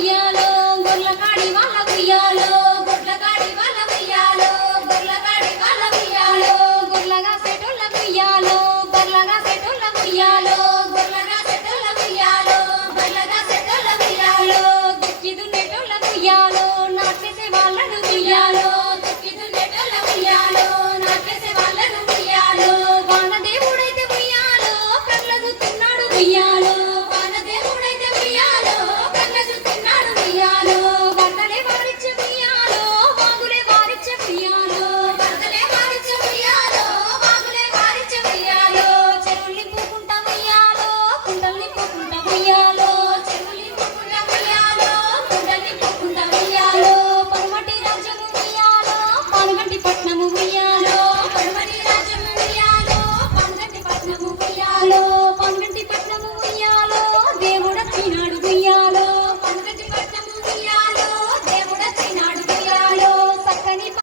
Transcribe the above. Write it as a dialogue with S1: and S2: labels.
S1: ఉయ్యాలో గొర్ల కాడి వాళ్ళ ఉయ్యాలో గొర్ల కాడి వాళ్ళ ఉయ్యాలో గొర్ల కాడి వాళ్ళ ఉయ్యాలో గొర్లగా సెటోళ్ళ ఉయ్యాలో గొర్లగా సెటోళ్ళ ఉయ్యాలో గొర్లగా సెటోళ్ళ ఉయ్యాలో గొర్లగా సెటోళ్ళ ఉయ్యాలో దుక్కి దున్నేటోళ్ళ ఉయ్యాలో నాటేసే వాళ్ళను ఉయ్యాలో దుక్కి దున్నేటోళ్ళ ఉయ్యాలో నాటేసే వాళ్ళను ఉయ్యాలో వాన దేవుడైతే ఉయ్యాలో ప్రజలు తిన్నాడు ఉయ్యాలో Hello.